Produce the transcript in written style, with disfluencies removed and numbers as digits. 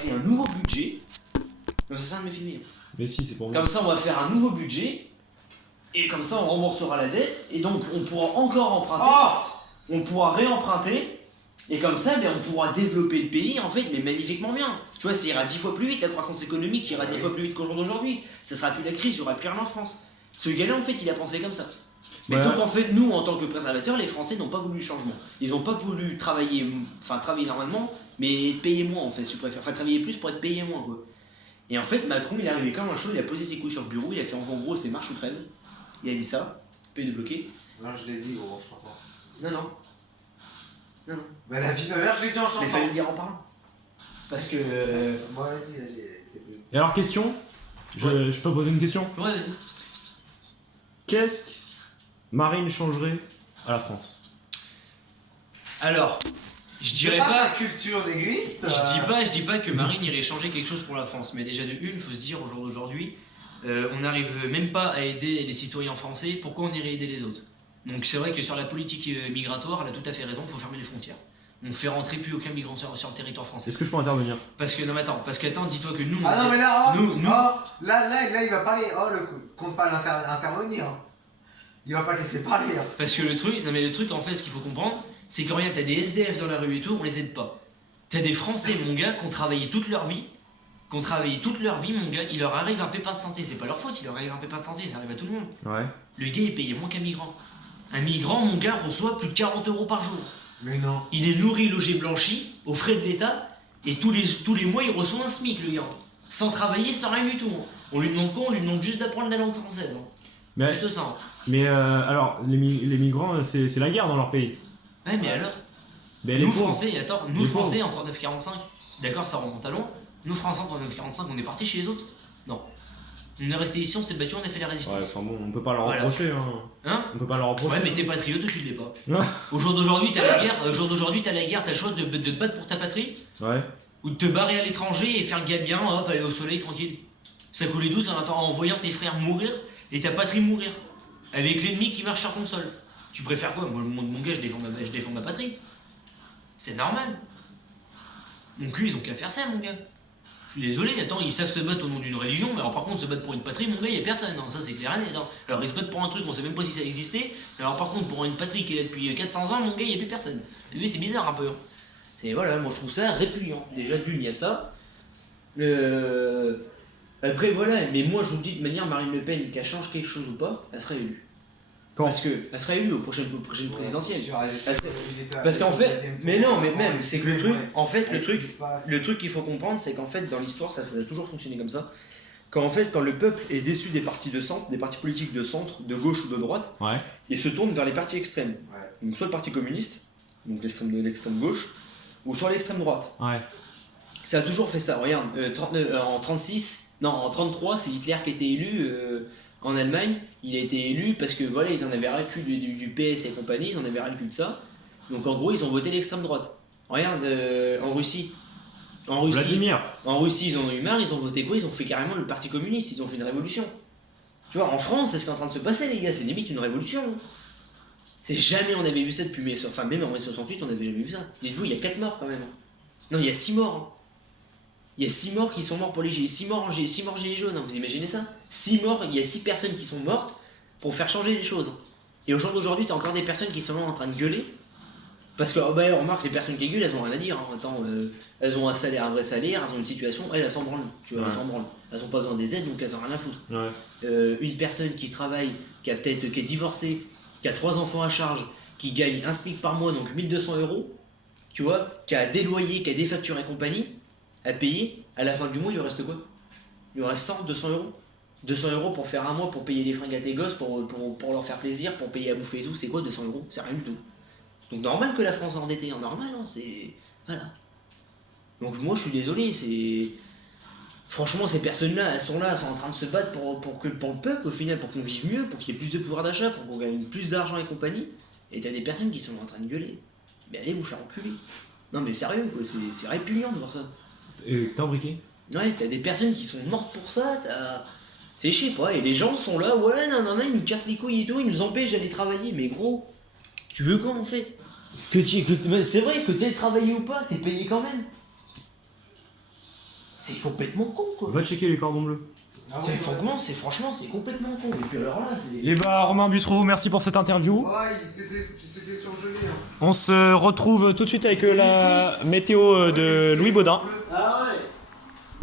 créer un nouveau budget. Non, c'est ça de me filmer. Mais si, c'est pour moi. Comme ça, on va faire un nouveau budget. Et comme ça, on remboursera la dette. Et donc, on pourra encore emprunter. On pourra réemprunter. Et comme ça, ben, on pourra développer le pays, en fait, mais magnifiquement bien. Tu vois, ça ira 10 fois plus vite, la croissance économique ira 10 fois plus vite qu'au jour d'aujourd'hui. Ça sera plus la crise, il y aura plus rien en France. Ce gars-là, en fait, il a pensé comme ça. Mais Ouais. sauf qu'en fait, nous, en tant que préservateurs, les Français n'ont pas voulu le changement. Ils n'ont pas voulu travailler normalement, mais payer moins, en fait, si tu préfères. Enfin, travailler plus pour être payé moins, quoi. Et en fait, Macron, il est arrivé comme un chaud, il a posé ses couilles sur le bureau, il a fait en gros, c'est marche ou crève. Il a dit ça, paye de bloquer. Non, je l'ai dit, gros, je t'entends. Non, non. Non, non. Bah, la vie de ma mère, je l'ai dit en Il chantant. fallait le dire en parlant. Parce que. Moi, vas-y, allez, t'es plus. Et alors, question je peux poser une question? Ouais, vas-y. Qu'est-ce que Marine changerait à la France? Alors, je dirais C'est pas. la culture négriste. Je dis pas que Marine irait changer quelque chose pour la France, mais déjà de une, faut se dire au jour d'aujourd'hui, on n'arrive même pas à aider les citoyens français, pourquoi on irait aider les autres? Donc c'est vrai que sur la politique migratoire, elle a tout à fait raison, il faut fermer les frontières. On fait rentrer plus aucun migrant sur le territoire français. Est-ce que je peux intervenir? Parce que, non mais attends, dis-toi que nous... Ah non, mais là, nous- là, il va parler. Oh, le compte pas intervenir. Il va pas te laisser parler. Hein. Parce que le truc en fait, ce qu'il faut comprendre, c'est que rien, t'as des SDF dans la rue et tout, on les aide pas. T'as des Français, mon gars, qui ont travaillé toute leur vie, mon gars, il leur arrive un pépin de santé, c'est pas leur faute, il leur arrive un pépin de santé, ça arrive à tout le monde. Ouais. Le gars est payé moins qu'un migrant. Un migrant, mon gars, reçoit plus de 40 € par jour. Mais non. Il est nourri, logé, blanchi, aux frais de l'État, et tous les mois, il reçoit un SMIC, le gars. Sans travailler, sans rien du tout. On lui demande quoi? On lui demande juste d'apprendre la langue française. Mais, Juste ça. alors, les migrants, c'est la guerre dans leur pays. Ouais, mais alors Mais les nous pauvres. Français, attends, nous Les Français en 39-45, d'accord, ça remonte à loin. Nous Français en 39-45, on est partis chez les autres? Non. On est resté ici, on s'est battu, on a fait la Ouais, résistance. enfin bon, on peut pas leur Voilà. reprocher. Hein? On peut pas leur reprocher. Ouais, mais t'es patriote ou tu l'es pas. Ouais. Au jour d'aujourd'hui, t'as la guerre, t'as le choix de te battre pour ta patrie, Ouais. ou de te barrer à l'étranger et faire le gars bien, hop, aller au soleil tranquille. C'est la couler douce en voyant tes frères mourir et ta patrie mourir. Avec l'ennemi qui marche sur console. Tu préfères quoi? Moi, mon gars, je défends ma patrie. C'est normal. Donc lui, ils ont qu'à faire ça, mon gars. Je suis désolé, attends, ils savent se battre au nom d'une religion, mais alors par contre, se battre pour une patrie, mon gars, il y a personne. Non, ça c'est clair et net. Attends. Alors ils se battent pour un truc, on sait même pas si ça existait. Alors par contre, pour une patrie qui est là depuis 400 ans, mon gars, il y a plus personne. Lui, c'est bizarre un peu. C'est voilà, moi je trouve ça répugnant. Déjà d'une, il y a ça. Après voilà, mais moi je vous dis de manière, Marine Le Pen, qu'elle change quelque chose ou pas, elle sera élue. Quand? Parce que elle sera élue aux prochaines présidentielles. Parce Parce qu'en fait, mais non, mais même, c'est que le truc, en fait, le truc qu'il faut comprendre, c'est qu'en fait, dans l'histoire, ça a toujours fonctionné comme ça. Quand le peuple est déçu des partis de centre, des partis politiques de centre, de gauche ou de droite, Ouais. il se tourne vers les partis extrêmes. Ouais. Donc soit le parti communiste, donc l'extrême gauche, ou soit l'extrême droite. Ouais. Ça a toujours fait ça. Regarde, en 36, non, en 33, c'est Hitler qui a été élu en Allemagne. Il a été élu parce que voilà, ils en avaient ras le cul du PS et compagnie, ils en avaient ras le cul de ça. Donc en gros, ils ont voté l'extrême droite. Regarde, en Russie. Vladimir. En Russie, ils en ont eu marre, ils ont voté quoi? Ils ont fait carrément le parti communiste, ils ont fait une révolution. Tu vois, en France, c'est ce qui est en train de se passer, les gars, c'est limite une révolution. C'est jamais on avait vu ça depuis même en mai 68, on n'avait jamais vu ça. Dites-vous, il y a 4 morts quand même. Non, il y a 6 morts. Hein. Il y a 6 morts qui sont morts pour les gilets. 6 morts gilets jaunes, hein, vous imaginez ça? 6 morts, il y a 6 personnes qui sont mortes pour faire changer les choses. Et au jour d'aujourd'hui, t'as encore des personnes qui sont là en train de gueuler. Parce que, remarque, les personnes qui gueulent, elles ont rien à dire. Hein. Attends, elles ont un salaire, un vrai salaire, elles ont une situation, elles s'en branlent. Tu vois, Ouais. elles s'en branlent. Elles ont pas besoin des aides, donc elles ont rien à foutre. Ouais. Une personne qui travaille, qui est divorcée, qui a 3 enfants à charge, qui gagne un SMIC par mois, donc 1200 €, tu vois, qui a des loyers, qui a des factures et compagnie, à payer, à la fin du mois, il lui reste quoi? Il lui reste 100, 200 €. 200 € pour faire un mois, pour payer les fringues à tes gosses, pour leur faire plaisir, pour payer à bouffer et tout, c'est quoi 200 €? C'est rien du tout. Donc normal que la France est endettée, hein, normal, hein, c'est... Voilà. Donc moi je suis désolé, c'est... Franchement, ces personnes-là, elles sont en train de se battre pour le peuple, au final, pour qu'on vive mieux, pour qu'il y ait plus de pouvoir d'achat, pour qu'on gagne plus d'argent et compagnie. Et t'as des personnes qui sont en train de gueuler. Mais allez vous faire enculer. Non mais sérieux, quoi, c'est répugnant de voir ça. Et t'as imbriqué? Ouais, t'as des personnes qui sont mortes pour ça, c'est je sais pas, et les gens sont là, ouais, non, ils nous cassent les couilles et tout, ils nous empêchent d'aller travailler, mais gros, tu veux quoi en fait? C'est vrai que tu aies travaillé ou pas, t'es payé quand même. C'est complètement con, quoi. Va checker les cordons bleus. Ah C'est ouais, franchement, franchement, c'est complètement con. Et puis alors là, c'est. Et bah, Romain Bussereau, merci pour cette interview. Ouais, c'était surgelé. Hein. On se retrouve tout de suite avec la météo de Louis Baudin.